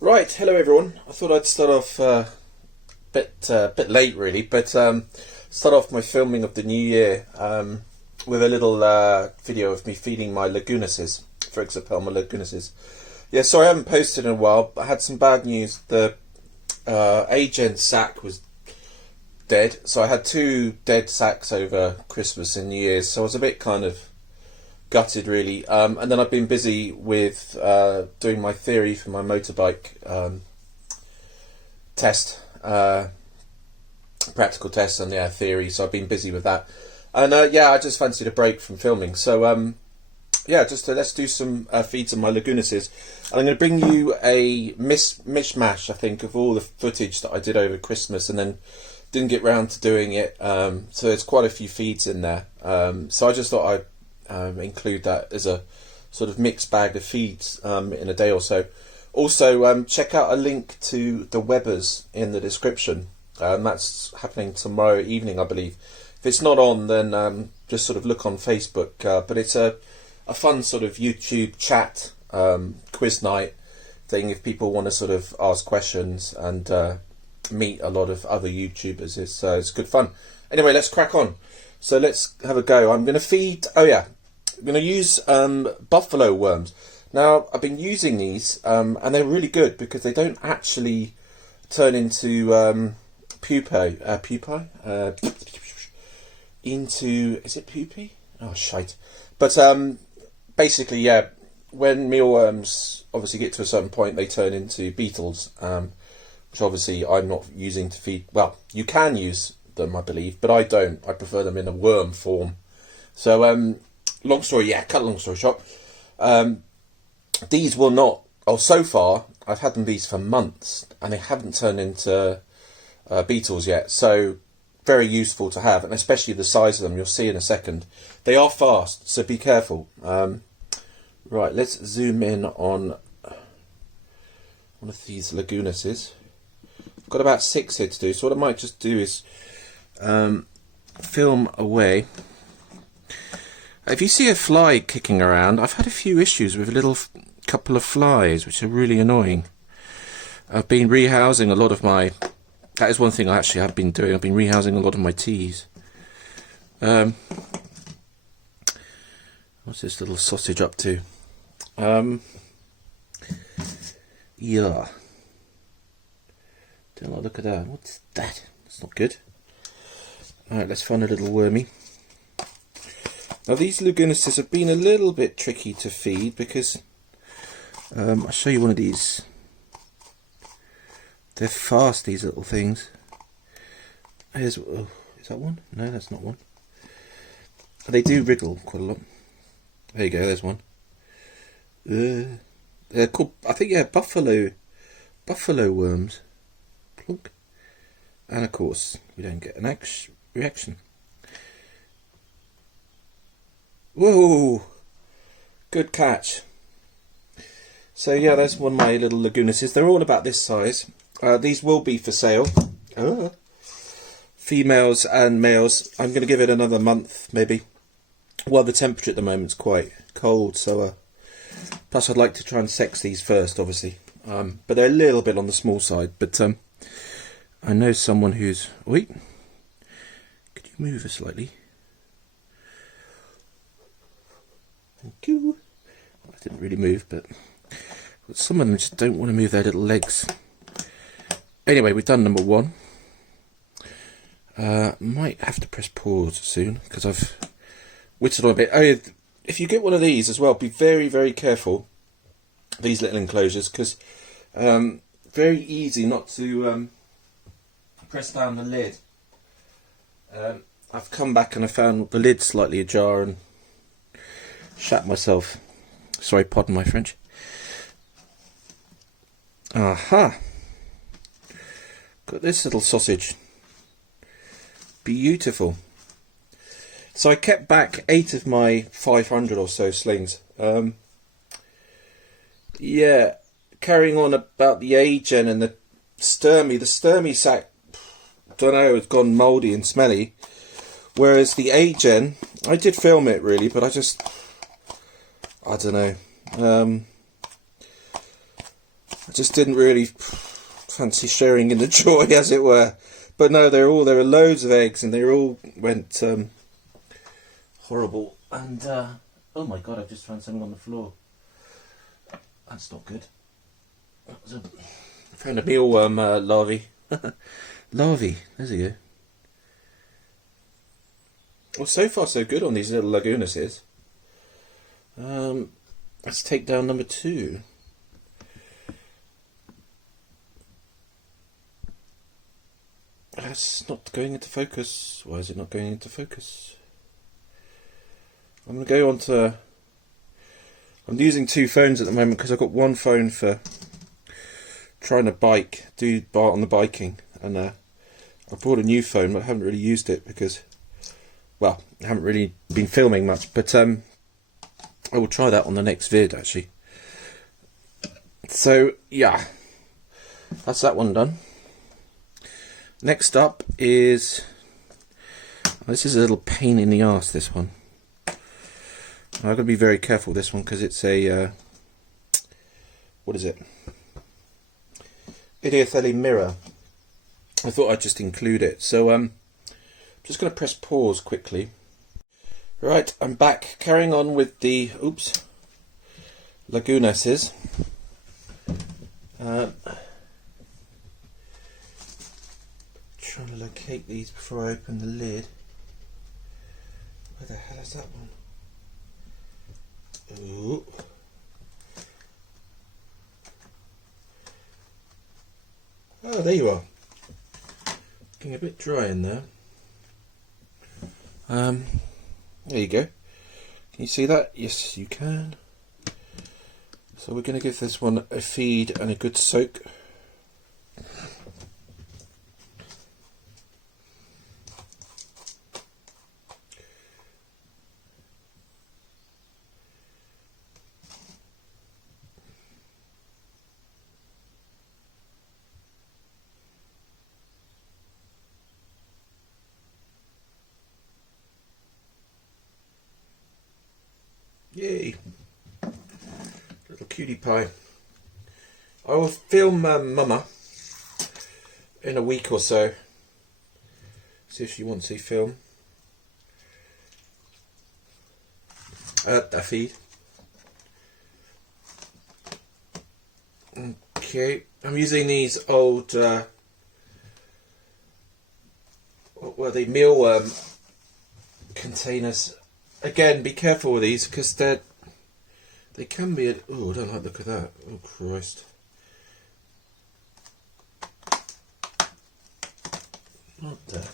Right, hello everyone. I thought I'd start off bit late really, but start off my filming of the new year with a little video of me feeding my Lagunases, for example, my Lagunases. Yeah, sorry I haven't posted in a while, but I had some bad news. The Agen sack was dead, so I had 2 dead sacks over Christmas and New Year's, so I was a bit kind of gutted really, and then I've been busy with doing my theory for my motorbike test, practical test and theory, so I've been busy with that, and I just fancied a break from filming, so let's do some feeds on my Lagunases, and I'm going to bring you a mishmash I think of all the footage that I did over Christmas and then didn't get round to doing it, so there's quite a few feeds in there, so I just thought I'd include that as a sort of mixed bag of feeds in a day or so. Also, check out a link to the Webbers in the description. That's happening tomorrow evening, I believe. If it's not on, then just sort of look on Facebook. But it's a fun sort of YouTube chat quiz night thing if people want to sort of ask questions and meet a lot of other YouTubers. It's good fun. Anyway, let's crack on. So let's have a go. I'm going to feed... I'm going to use buffalo worms. Now, I've been using these, and they're really good because they don't actually turn into pupae. Is it pupae? Oh, shite. But basically, yeah, when mealworms obviously get to a certain point, they turn into beetles, which obviously I'm not using to feed. Well, you can use them, I believe, but I don't. I prefer them in a worm form. So, cut a long story short, these will not, so far, I've had these for months, and they haven't turned into beetles yet, so very useful to have, and especially the size of them, you'll see in a second. They are fast, so be careful. Right, let's zoom in on one of these Lagunases. I've got about 6 here to do, so what I might just do is film away. If you see a fly kicking around, I've had a few issues with a little couple of flies, which are really annoying. I've been rehousing a lot of my... That is one thing I actually have been doing. I've been rehousing a lot of my teas. What's this little sausage up to? Yeah. Don't like look at that. What's that? That's not good. Alright, let's find a little wormy. Now these Lagunases have been a little bit tricky to feed because I'll show you one of these. They're fast, these little things. Here's, is that one? No, that's not one. They do wriggle quite a lot. There you go, there's one. They're called, I think, buffalo worms. Plunk. And of course, we don't get an reaction. Whoa! Good catch. So yeah, there's one of my little Lagunases. They're all about this size. These will be for sale. Females and males. I'm going to give it another month, maybe. Well, the temperature at the moment is quite cold, so... plus I'd like to try and sex these first, obviously. But they're a little bit on the small side. But I know someone who's... Wait. Could you move it slightly? Thank you. Well, I didn't really move, but some of them just don't want to move their little legs. Anyway, we've done number 1. Might have to press pause soon because I've whittled on a bit. Oh, yeah, if you get one of these as well, be very, very careful. These little enclosures, because very easy not to press down the lid. I've come back and I found the lid slightly ajar and shat myself. Sorry, pardon my French. Aha! Got this little sausage. Beautiful. So I kept back 8 of my 500 or so slings. Yeah, carrying on about the Agen and the Sturmy. The Sturmy sack, don't know, it's gone mouldy and smelly. Whereas the Agen, I did film it really, but I don't know. I just didn't really fancy sharing in the joy, as it were. But no, there were loads of eggs, and they all went horrible. And oh my god, I've just found something on the floor. That's not good. I found a mealworm larvae. Larvae, there's a go. Well, so far so good on these little Lagunases. Let's take down number 2. That's not going into focus. Why is it not going into focus? I'm going to go on to... I'm using 2 phones at the moment because I've got one phone for trying to do on the biking, and I bought a new phone, but I haven't really used it because, well, I haven't really been filming much, but I will try that on the next vid, actually. So, yeah, that's that one done. Next up is, this is a little pain in the arse, this one. I've got to be very careful with this one because it's a, what is it? Idiothelli mirror. I thought I'd just include it. So I'm just going to press pause quickly. Right, I'm back, carrying on with the, Lagunases. Trying to locate these before I open the lid. Where the hell is that one? Ooh. Oh, there you are. Looking a bit dry in there. There you go. Can you see that? Yes, you can. So we're going to give this one a feed and a good soak. Yay! Little cutie pie. I will film Mama in a week or so. See if she wants a film. A feed. Okay, I'm using these old, what were they, mealworm containers. Again, be careful with these because they can be. Oh, I don't like the look of that. Oh Christ! What the?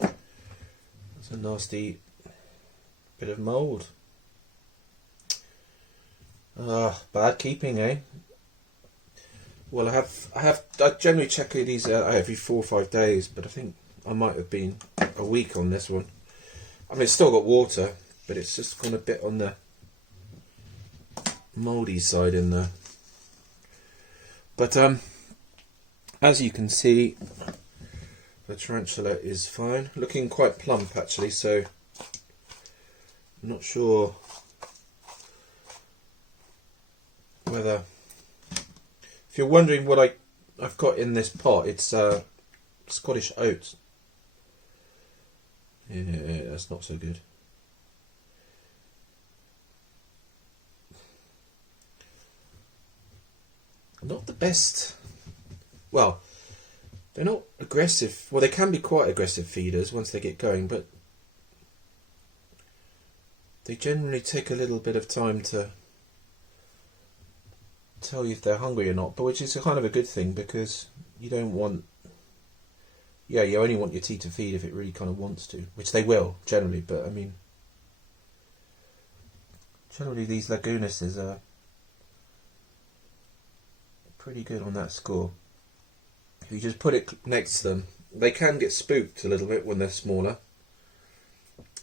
That's a nasty bit of mould. Ah, bad keeping, eh? Well, I generally check these every 4 or 5 days, but I think I might have been a week on this one. I mean, it's still got water, but it's just gone a bit on the mouldy side in there. But as you can see, the tarantula is fine. Looking quite plump, actually, so I'm not sure whether... If you're wondering what I've got in this pot, it's Scottish oats. Yeah, that's not so good. Not the best. Well, they're not aggressive. Well, they can be quite aggressive feeders once they get going, but they generally take a little bit of time to tell you if they're hungry or not, but which is kind of a good thing because you don't want... Yeah, you only want your tea to feed if it really kind of wants to, which they will, generally, but I mean... Generally these Lagunases are pretty good on that score. If you just put it next to them, they can get spooked a little bit when they're smaller.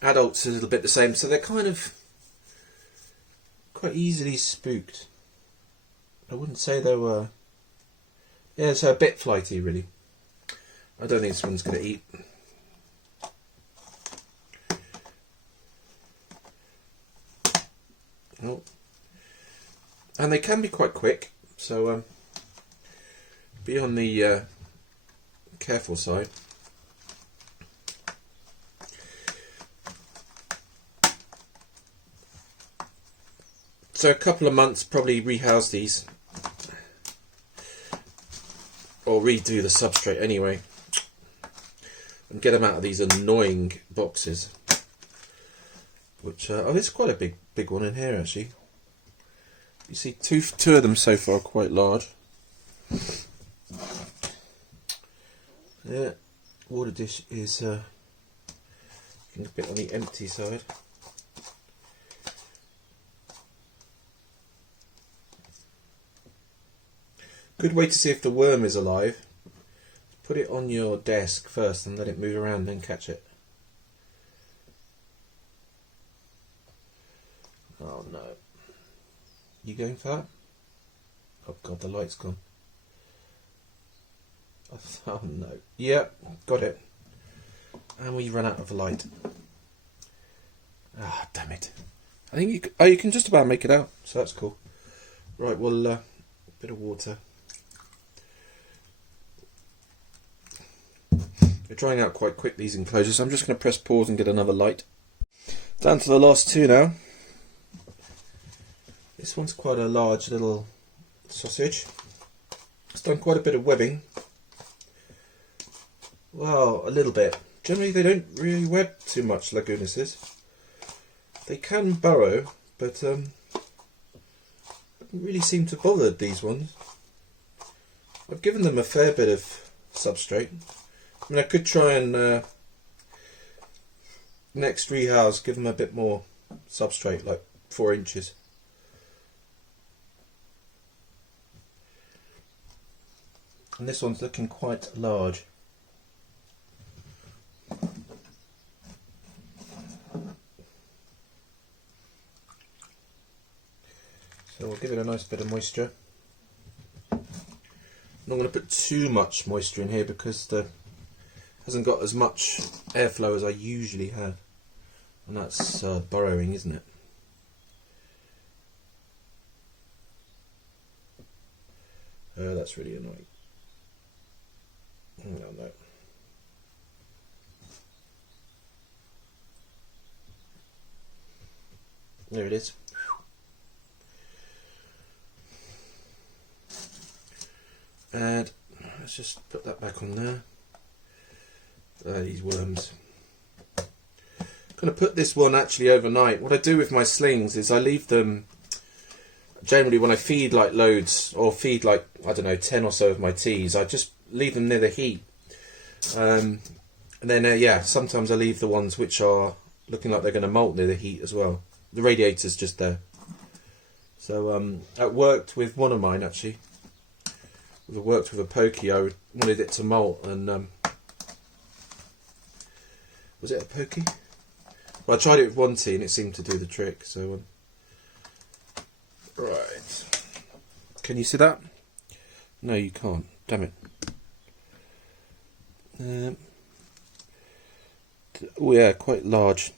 Adults are a little bit the same, so they're kind of quite easily spooked. I wouldn't say they were... Yeah, so a bit flighty, really. I don't think this one's going to eat. Oh. And they can be quite quick, So be on the careful side. So a couple of months, probably rehouse these, or redo the substrate anyway, and get them out of these annoying boxes. Which oh, there's quite a big one in here actually. You see, two of them so far are quite large. Yeah, water dish is a bit on the empty side. Good way to see if the worm is alive. Put it on your desk first and let it move around, then catch it. Oh no. You going for that? Oh god, the light's gone. Oh no. Yep, got it. And we run out of light. Ah, damn it. I think you can just about make it out, so that's cool. Right, well, a bit of water. They're drying out quite quick, these enclosures, so I'm just going to press pause and get another light. Down to the last two now. This one's quite a large little sausage. It's done quite a bit of webbing. Well, a little bit. Generally they don't really web too much, Lagunases. They can burrow, but don't really seem to bother these ones. I've given them a fair bit of substrate. I mean, I could try and next rehouse give them a bit more substrate, like 4 inches. And this one's looking quite large. So we'll give it a nice bit of moisture. I'm not going to put too much moisture in here because the hasn't got as much airflow as I usually have, and that's burrowing, isn't it? That's really annoying. No, no. There it is. And let's just put that back on there. These worms. I'm going to put this one actually overnight. What I do with my slings is I leave them, generally when I feed like loads, or feed like, I don't know, 10 or so of my teas, I just leave them near the heat. And then, yeah, sometimes I leave the ones which are looking like they're going to molt near the heat as well. The radiator's just there. So it worked with one of mine actually. It worked with a pokey. I wanted it to molt, and was it a pokey? Well, I tried it with one tea and it seemed to do the trick. So right, can you see that? No, you can't. Damn it. Oh yeah, quite large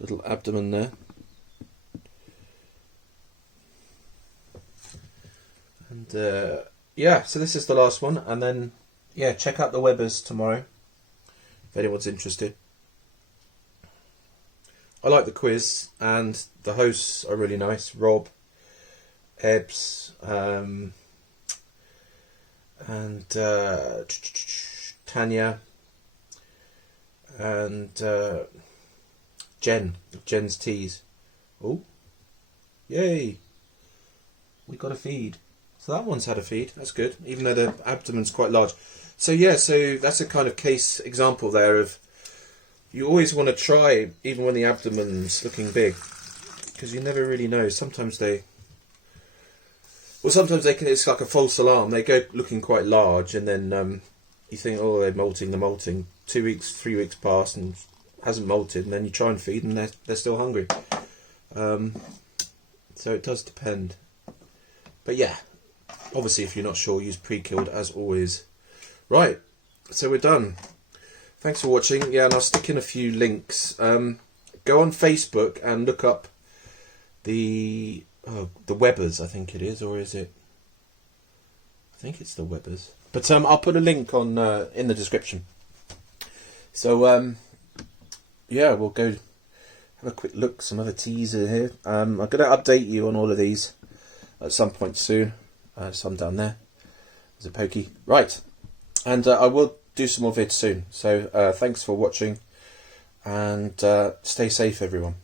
little abdomen there. And yeah, so this is the last one, and then yeah, check out the Webbers tomorrow if anyone's interested. I like the quiz, and the hosts are really nice. Rob, Ebbs, and Tanya, and Jen's Teas. Oh, yay! We got a feed. So that one's had a feed. That's good, even though the abdomen's quite large. So yeah, so that's a kind of case example there of you always want to try even when the abdomen's looking big, because you never really know. Sometimes they can. It's like a false alarm. They go looking quite large, and then you think, oh, they're molting. 2 weeks, 3 weeks pass and hasn't molted, and then you try and feed, and they're still hungry. So it does depend. But yeah, obviously, if you're not sure, use pre-killed as always. Right, so we're done. Thanks for watching. Yeah, and I'll stick in a few links. Go on Facebook and look up the the Webbers, I think it is, or is it? I think it's the Webbers. But I'll put a link on in the description. So yeah, we'll go have a quick look. Some other teaser here. I'm going to update you on all of these at some point soon. Some down there. There's a pokey. Right. And I will do some more vids soon. So thanks for watching. And stay safe, everyone.